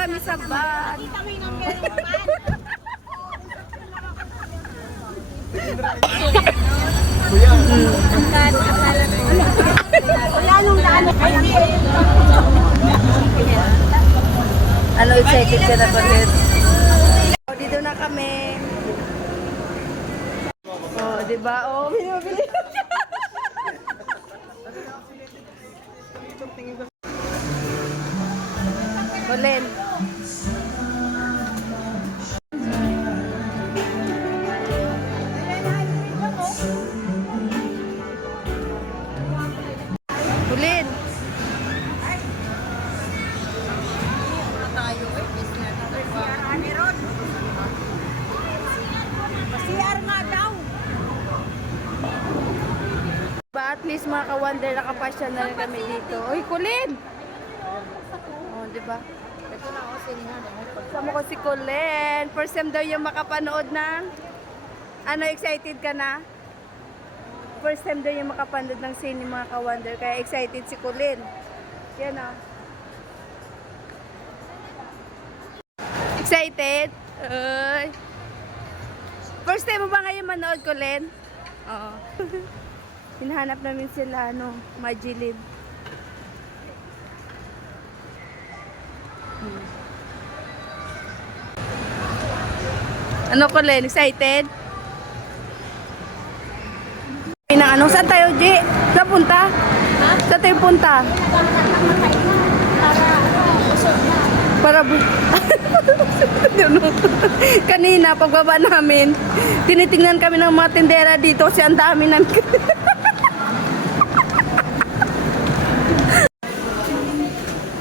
kami sa van. Ano, excited ka na ulit? Oh, dito na kami. Oh, di ba? Oh, binibili. Colin. Colin. Ba, at least mga ka-wonder, nakapasya na rin kami dito. Uy, Colin! Oh, di ba? Ito na ako, sinihan. Kasama ko si Colin. First time daw yung makapanood ng... Ano, excited ka na? First time daw yung makapanood ng sine mga ka-wonder. Kaya excited si Colin. Yan o. Excited? First time mo ba ngayon manood, Colin? Oo. Hinahanap namin sila, ano, Majilib. Ano, Colin? Excited? Ano, saan tayo, G? Saan punta? Ha? Saan tayo punta? Para kanina, pagbaba namin, tinitingnan kami ng mga tindera dito kasi ang dami namin.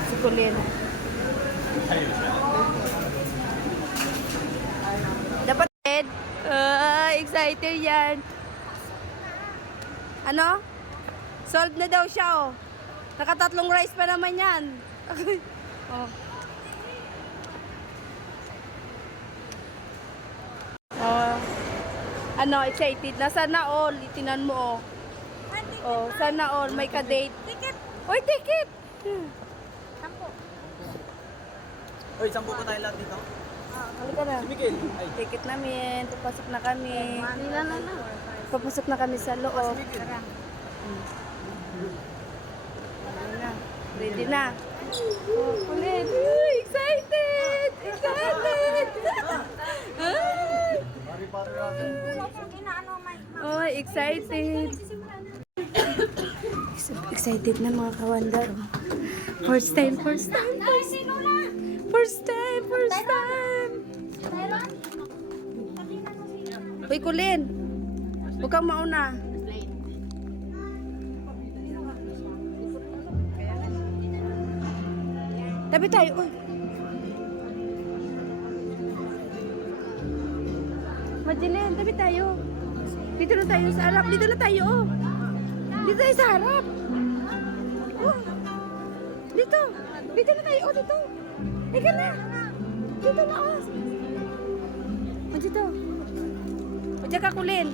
Si Colin. Dapat excited yan. Ano? Solved na daw siya, oh. Nakatatlong rice pa naman yan. Oh. Oh. Ano, excited na. Sana all. Itinan mo, oh. Oh, sana all. May ka-date. Ticket. Oy, ticket. Sampo. Oy, sampu po tayo lahat dito. Halika na. Si Miguel. Ay, Ticket namin. Papasok na kami. Nila na na. Papasok na kami sa loob. Tara. Ano na? Ready na. Oh, Colin. Uy, excited! Excited! Oh, excited. Excited na mga kawandar. First time, first time, first time. First time, first time. Uy, Colin. Huwag kang mauna. Tabi tayo. Uy. Madeline, tabi tayo. Dito na tayo sa harap. Dito na tayo. Oh. Dito tayo sa harap. Oh. Dito. Dito na tayo. Oh, dito. Ika na. Dito na. Oh. Oh, dito. O, diyan ka, Colin.